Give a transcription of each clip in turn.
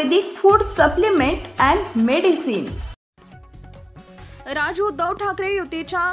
Ayurvedic food supplement and medicine. Uddhav Thackeray युतीच्या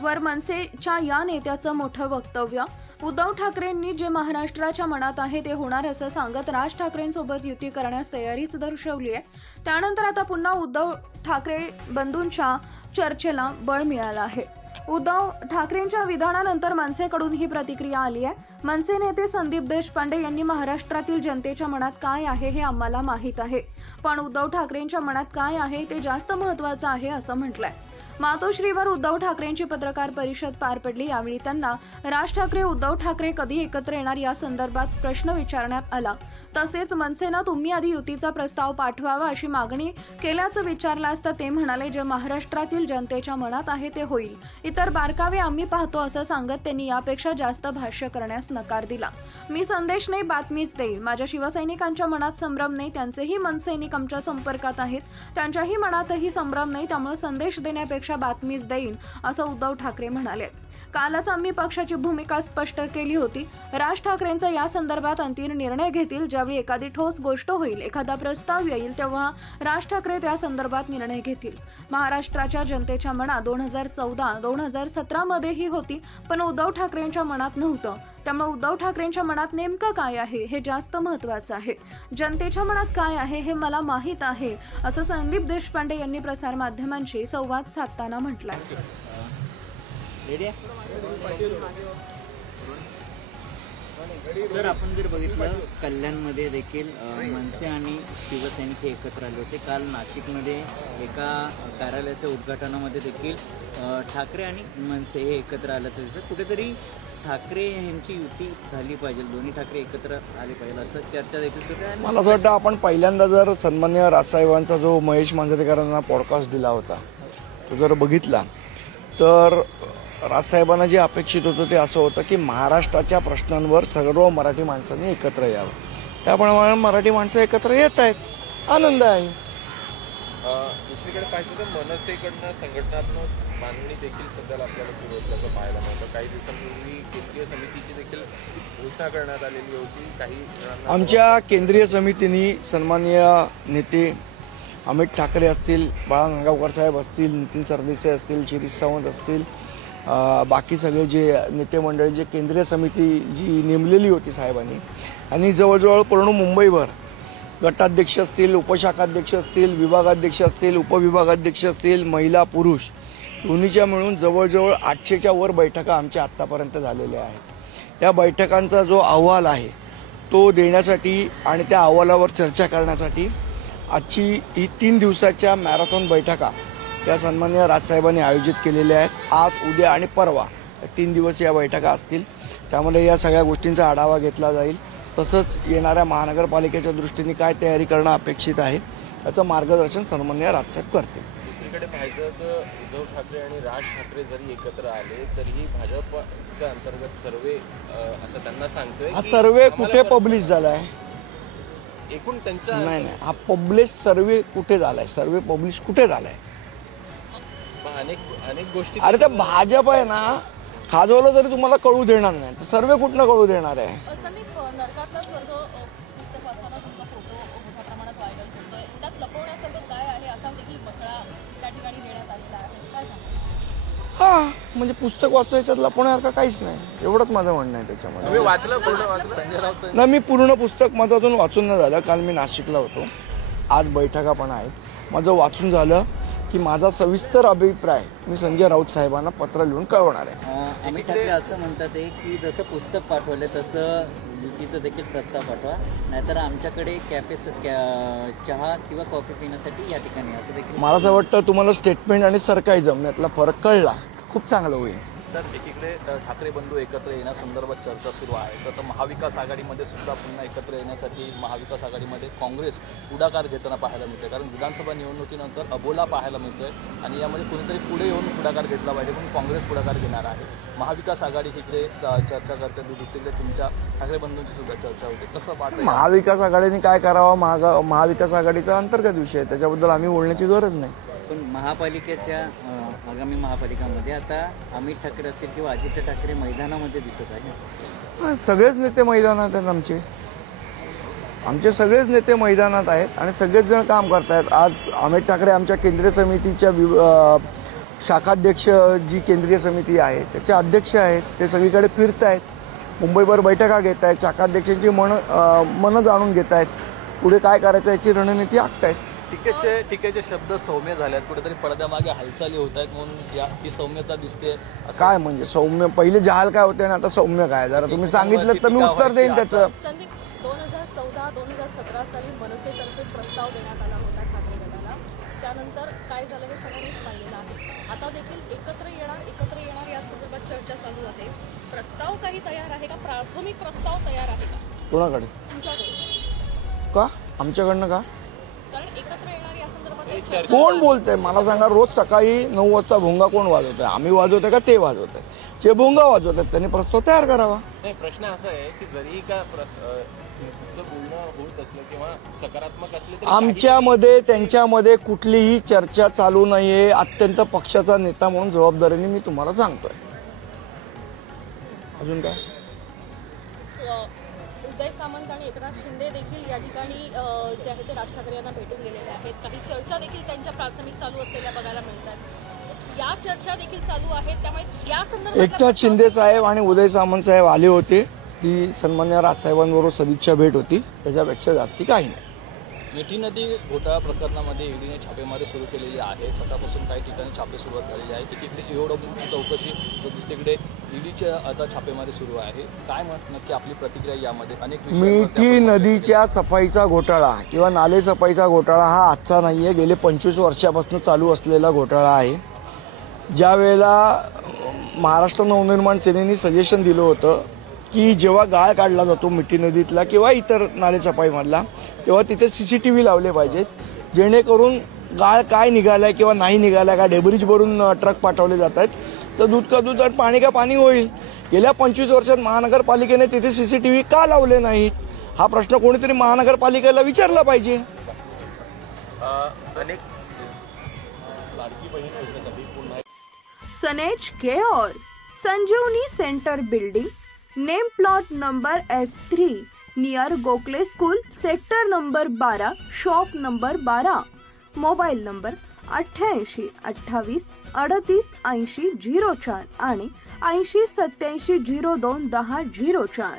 वर मनसेच्या या नेत्याचं मोठं वक्तव्य। उद्धव ठाकरेंनी जे महाराष्ट्राच्या मनात आहे ते होणार असं सांगत राज ठाकरेंसोबत युती करण्यास तयारीच दर्शवली आहे। त्यानंतर आता पुन्हा उद्धव ठाकरे बंधूंच्या चर्चेला बळ मिळालं आहे। उद्धव ठाकरेंच्या विधानानंतर मनसेकडून ही प्रतिक्रिया आली आहे। मनसे नेते संदीप देशपांडे यांनी महाराष्ट्रातील जनतेच्या मनात काय आहे हे आम्हाला माहीत आहे, पण उद्धव ठाकरेंच्या मनात काय आहे ते जास्त महत्त्वाचं आहे असं म्हटलंय। मातोश्रीवर उद्धव ठाकरेंची पत्रकार परिषद पार पडली। यावेळी त्यांना राज ठाकरे उद्धव ठाकरे कधी एकत्र येणार या संदर्भात प्रश्न विचारण्यात आला। तसेच मनसेनं तुम्ही आधी युतीचा प्रस्ताव पाठवावा अशी मागणी केल्याचं विचारलं असता ते म्हणाले जे महाराष्ट्रातील जनतेच्या मनात आहे ते होईल, इतर बारकावे आम्ही पाहतो असं सांगत त्यांनी यापेक्षा जास्त भाष्य करण्यास नकार दिला। मी संदेश नाही बातमीच देईल, माझ्या शिवसैनिकांच्या मनात संभ्रम नाही, त्यांचेही मनसैनिक आमच्या संपर्कात आहेत, त्यांच्याही मनातही संभ्रम नाही, त्यामुळे संदेश देण्यापेक्षा बातमीच देईन असं उद्धव ठाकरे म्हणाले। कालच आम्ही पक्षाची भूमिका स्पष्ट केली होती। राज ठाकरेंचा या संदर्भात अंतिम निर्णय घेतील, ज्यावेळी एखादी ठोस गोष्ट होईल, एखादा प्रस्ताव येईल तेव्हा राज ठाकरे त्या संदर्भात निर्णय घेतील। महाराष्ट्राच्या जनतेच्या मनात 2014-2017 मध्येही होती, पण उद्धव ठाकरेंच्या मनात नव्हतं। त्यामुळे उद्धव ठाकरेंच्या मनात नेमकं काय आहे हे जास्त महत्त्वाचं आहे। जनतेच्या मनात काय आहे हे मला माहीत आहे असं संदीप देशपांडे यांनी प्रसार माध्यमांशी संवाद साधताना म्हटलंय। सर, आपण जर बघितलं कल्याणमध्ये देखील मनसे आणि शिवसैनिक हे एकत्र आले होते। काल नाशिकमध्ये एका कार्यालयाच्या उद्घाटनामध्ये देखील ठाकरे आणि मनसे हे एकत्र आल्याचं दिसतं। कुठेतरी ठाकरे यांची युती झाली पाहिजे, दोन्ही ठाकरे एकत्र आले पाहिजे असं चर्चा देखील सुरू आहे। मला असं वाटतं आपण पहिल्यांदा जर सन्माननीय राजसाहेबांचा जो महेश मांजरेकरांना पॉडकास्ट दिला होता तो जर बघितला तर राजसाहेबांना जे अपेक्षित होतं ते असं होतं की महाराष्ट्राच्या प्रश्नांवर सर्व मराठी माणसांनी एकत्र यावं। त्याप्रमाणे मराठी माणसं एकत्र येत आहेत, आनंद आहे। दुसरीकडे पाहिजे तर मनसेकडनं संघटनात्मक मागणी देखील सध्याला आपल्याला सुरू असल्याचं पाहायला मिळतं। काही दिवसांपूर्वी केंद्रीय समितीची देखील घोषणा करण्यात आलेली होती। काही आमच्या केंद्रीय समितीने सन्माननीय नेते अमित ठाकरे असतील, बाळा नांदगावकर साहेब असतील, नितीन सरदेसाई असतील, शिरीष सावंत असतील, बाकी सगळे जे नेते मंडळी जे केंद्रीय समिती जी नेमलेली होती साहेबांनी, आणि जवळजवळ पूर्ण मुंबईभर गटाध्यक्ष असतील, उपशाखाध्यक्ष असतील, विभागाध्यक्ष असतील, उपविभागाध्यक्ष असतील, महिला पुरुष दोन्हीच्या मिळून जवळजवळ 800च्या वर बैठका आमच्या आत्तापर्यंत झालेल्या आहेत। या बैठकांचा जो अहवाल आहे तो देण्यासाठी आणि त्या अहवालावर चर्चा करण्यासाठी आजची ही 3 दिवसाच्या मॅरेथॉन बैठका त्या सन्माननीय राजसाहेबांनी आयोजित केलेल्या आहेत। आज, उद्या आणि परवा 3 दिवस या बैठका असतील। त्यामध्ये या सगळ्या गोष्टींचा आढावा घेतला जाईल। तसंच येणाऱ्या महानगरपालिकेच्या दृष्टीने काय तयारी करणं अपेक्षित आहे याचं मार्गदर्शन सन्माननीय राजसाहेब करतील। दुसरीकडे पाहिजे तर उद्धव ठाकरे आणि राज ठाकरे जरी एकत्र आले तरीही भाजपच्या अंतर्गत सर्वे असं त्यांना सांगतोय। हा सर्वे कुठे पब्लिश झालाय? एकूण त्यांच्या नाही, हा पब्लिश सर्वे कुठे झालाय? सर्वे पब्लिश कुठे झालाय? अनेक गोष्टी अरे, त्या भाजप आहे ना, खाजवलं तरी तुम्हाला कळू देणार नाही, तर सर्वे कुठनं कळू देणार आहे? नरकातला स्वर्ग पुस्तक वाचताना तुमचा फोटो मोठ्या प्रमाणात व्हायरल होतोय, त्यात लपवण्यासारखं काय आहे असा देखील बकळा त्या ठिकाणी देण्यात आलेला आहे, काय सांगा? हा, म्हणजे पुस्तक वाचतो याच्यात लपवण्यासारखं काहीच नाही, एवढंच माझं म्हणणं आहे त्याच्यामध्ये। संजय राऊत ना, मी पूर्ण पुस्तक माझ्यातून वाचून न झालं। काल मी नाशिकला होतो, आज बैठका पण आहेत, माझं वाचून झालं की माझा सविस्तर अभिप्राय मी संजय राऊत साहेबांना पत्र लिहून कळवणार आहे। अमित ठाकरे असं म्हणतात की जसं पुस्तक पाठवलं तसं युतीचं देखील प्रस्ताव पाठवा, नाहीतर आमच्याकडे कॅफे चहा किंवा कॉफी पिण्यासाठी या ठिकाणी असं देखील। मला असं वाटतं तुम्हाला स्टेटमेंट आणि सरकारिझम यातला फरक कळला खूप चांगलं होईल। तर एकीकडे ठाकरे बंधू एकत्र येण्यासंदर्भात चर्चा सुरू आहे, तर महाविकास आघाडीमध्ये सुद्धा पुन्हा एकत्र येण्यासाठी महाविकास आघाडीमध्ये काँग्रेस पुढाकार घेताना पाहायला मिळते, कारण विधानसभा निवडणुकीनंतर अबोला पाहायला मिळतोय आणि यामध्ये कुणीतरी पुढे येऊन पुढाकार घेतला पाहिजे, पण काँग्रेस पुढाकार घेणार आहे। महाविकास आघाडी इकडे चर्चा करते, दुसरीकडे तुमच्या ठाकरे बंधूंची सुद्धा चर्चा होते, कसं पाहतं? महाविकास आघाडीने काय करावं? महाविकास आघाडीचा अंतर्गत विषय आहे, त्याच्याबद्दल आम्ही बोलण्याची गरज नाही। पण महापालिकेच्या आगामी महापालिकामध्ये आता अमित ठाकरे असतील किंवा आदित्य ठाकरे मैदानामध्ये दिसत आहे। सगळेच नेते मैदानात आहेत आमचे। आमचे सगळेच नेते मैदानात आहेत आणि सगळेच जण काम करत आहेत. आज अमित ठाकरे आमच्या केंद्रीय समितीच्या शाखाध्यक्ष जी केंद्रीय समिती आहे त्याचे अध्यक्ष आहेत. ते सगळीकडे फिरत आहेत, मुंबईभर बैठका घेत आहेत, शाखाध्यक्षांची मनं जाणून घेत आहेत, पुढे काय करायचं याची रणनीती आखत आहेत. टीकेचे शब्द सौम्य झाल्यात, कुठेतरी पडद्यामागे हालचाली होत आहेत म्हणून ही सौम्यता दिसते. काय म्हणजे सौम्य? पहिले जहाल काय होते आणि आता सौम्य काय? जरा तुम्ही सांगितलं तर मी उत्तर देईन त्याचं. संदीप, 2014-2017 साली मनसेतर्फे प्रस्ताव देण्यात आला होता ठाकरे गटाला. त्यानंतर काय झालं हे सगळ्यांनीच पाहिलेलं आहे. आता देखील एकत्र येणार या संदर्भात चर्चा चालू आहे. प्रस्ताव काही तयार आहे का? प्राथमिक प्रस्ताव तयार आहे का कोणाकडे? तुमच्याकडे का? आमच्याकडनं का? कारण एकत्र येणार या संदर्भात कोण बोलतंय मला सांगा? रोज सकाळी 9 वाजता भोंगा कोण वाजवतंय? आम्ही वाजवतोय का ते वाजवतंय? जे भोंगा वाजवतात त्यांनी प्रस्ताव तयार करावा. नाही, प्रश्न असा आहे की जरी का बोलणं होत असलं किंवा सकारात्मक असले तरी आमच्यामध्ये त्यांच्यामध्ये कुठलीही चर्चा चालू नाहीये. अत्यंत पक्षाचा नेता म्हणून जबाबदारीने मी तुम्हाला सांगतोय. अजून काय? उदय सामंत आणि एकनाथ शिंदे देखील या ठिकाणी जे आहे ते राज ठाकरे यांना भेटून गेलेले आहेत. काही चर्चा देखील त्यांच्या प्राथमिक चालू असलेल्या बघायला मिळतात. या चर्चा देखील चालू आहेत. त्यामुळे या संदर्भात एकनाथ शिंदे साहेब आणि उदय सामंत साहेब आले होते. ती सन्मान्य राजसाहेबांबरोबर सदिच्छा भेट होती. त्याच्यापेक्षा जास्ती काही नाही. मिठी नदी घोटाळा प्रकरणामध्ये ईडीने छापेमारी सुरू केलेली आहे. सकाळपासून काही ठिकाणी छापे सुरुवात झालेली आहे. एकीकडे ईओडब्ल्यूची चौकशी तर दुसरीकडे ईडीची आता छापेमारी सुरू आहे. काय नक्की आपली प्रतिक्रिया यामध्ये? अनेक मिठी नदीच्या सफाईचा घोटाळा किंवा नाले सफाईचा घोटाळा हा आजचा नाहीये. गेले 25 वर्षापासून चालू असलेला घोटाळा आहे. ज्या वेळेला महाराष्ट्र नवनिर्माण सेनेने सजेशन दिलं होतं की जेव्हा गाळ काढला जातो मिठी नदीतला किंवा इतर नाले सफाईमधला तेव्हा तिथे CCTV लावले पाहिजेत, जेणेकरून गाळ काय निघालाय किंवा नाही निघालाय, का डेब्रिज भरून ट्रक पाठवले जात आहेत, तर दूध का दूध आणि पाणी का पाणी होईल. गेल्या 25 वर्षात महानगरपालिकेने तिथे CCTV का लावले नाहीत हा प्रश्न कोणीतरी महानगरपालिकेला विचारला पाहिजे. सनेज care, Sanjeevani centre building, name plot number F3 near Gokhale school, sector number 12, shop number 12, mobile number 88 28 38 80 04 आणि 80 87 02 10 04.